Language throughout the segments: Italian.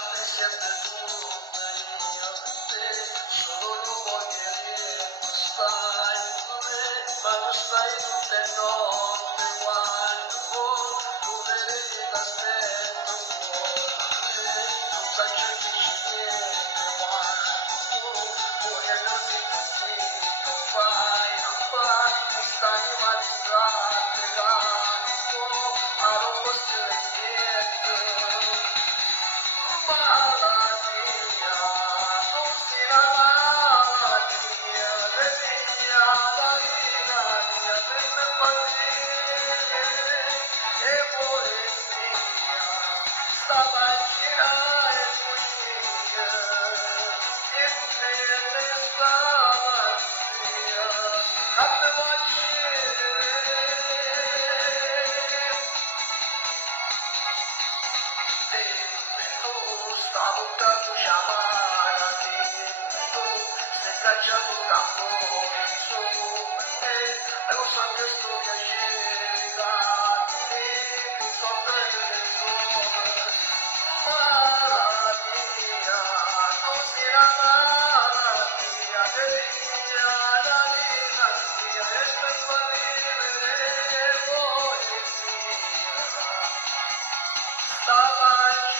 siempre tú me solo non voglio ma non stai tutte notte quando tu vedi l'aspetto non sai che dici niente quando e non ti così non fai mi stai mal distratte a non costruire niente malattia non si la malattia mia la mia senza partire e poesia stava a girare bugia e te stava via avevo a stavo tanto chiamare se cacciato un campo su e lo so che sto piacendo non so bene malattia non si la malattia dell'India la dinastia e per farire poesia stava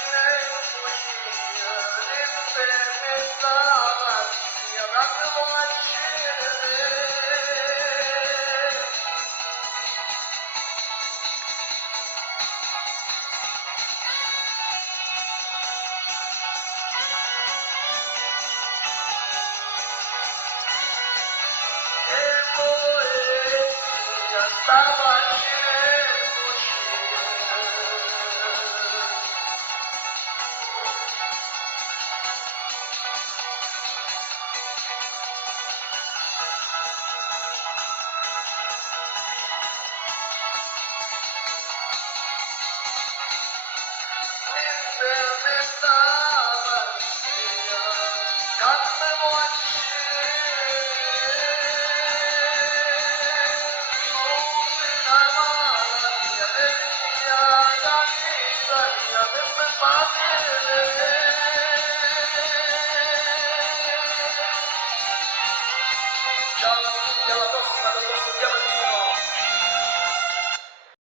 girando bugia e stava via avevo a poesia stava girando bugia me stava via avevo a la mia per farmi